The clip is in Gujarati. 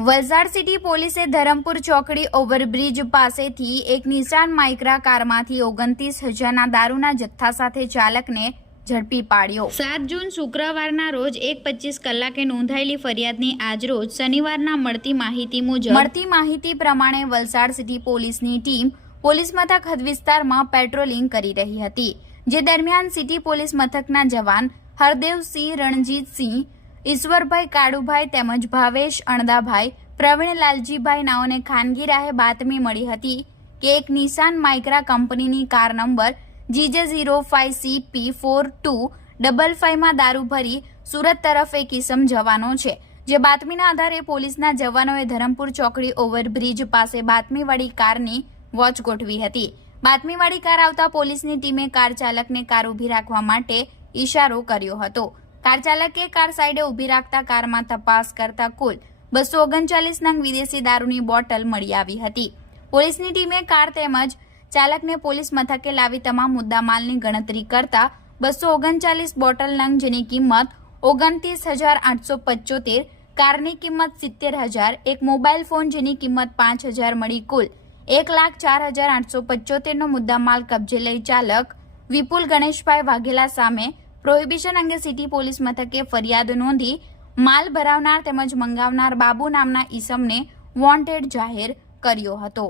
વલસાડ સિટી પોલીસે ધરમપુર ચોકડી ઓવરબ્રિજ પાસેથી એક નિશાન માઇક્રા કારમાંથી 29,000ના દારૂના જથ્થા સાથે ચાલકને ઝડપી પાડ્યો। 7 જૂન શુક્રવારના રોજ 1:25 કલાકે નોંધાયેલી ફરિયાદની આજરોજ શનિવારના મળતી માહિતી પ્રમાણે વલસાડ સિટી પોલીસની ટીમ પોલીસ મથક હદ વિસ્તારમાં પેટ્રોલિંગ કરી રહી હતી, જે દરમિયાન સિટી પોલીસ મથકના જવાન હરદેવસિંહ, રણજીતસિંહ, ઈશ્વરભાઈ કાળુભાઈ તેમજ ભાવેશ અણદાભાઈ, પ્રવીણ લાલજીભાઈ નાઓને ખાનગી રાહે બાતમી મળી હતી કે એક નિશાન માઇક્રા કંપનીની કાર નંબર GJ05CP4255માં દારૂ ભરી સુરત તરફ એક ઇસમ જવાનો છે, જે બાતમીના આધારે પોલીસના જવાનોએ ધરમપુર ચોકડી ઓવરબ્રિજ પાસે બાતમીવાળી કારની વોચ ગોઠવી હતી। બાતમીવાળી કાર આવતા પોલીસની ટીમે કાર ચાલકને કાર ઊભી રાખવા માટે ઇશારો કર્યો હતો। કાર ચાલકે કાર સાઈડે ઊભી રાખતા કારમાં તપાસ કરતા કુલ 239 નંગ વિદેશી દારૂની બોટલ મળી આવી હતી। પોલીસની ટીમે કાર તેમજ ચાલકને પોલીસ મથકે લાવી તમામ મુદ્દામાલની ગણતરી કરતા 239 બોટલ નંગ, જેની કિંમત 29,875, કારની કિંમત 70,000, એક મોબાઈલ ફોન જેની કિંમત 5,000 મળી કુલ 1,04,875નો મુદ્દામાલ કબજે લઈ ચાલક વિપુલ ગણેશભાઈ વાઘેલા સામે પ્રોહિબિશન અંગે સિટી પોલીસ મથકે ફરિયાદ નોંધી માલ ભરાવનાર તેમજ મંગાવનાર બાબુ નામના ઈસમને વોન્ટેડ જાહેર કર્યો હતો।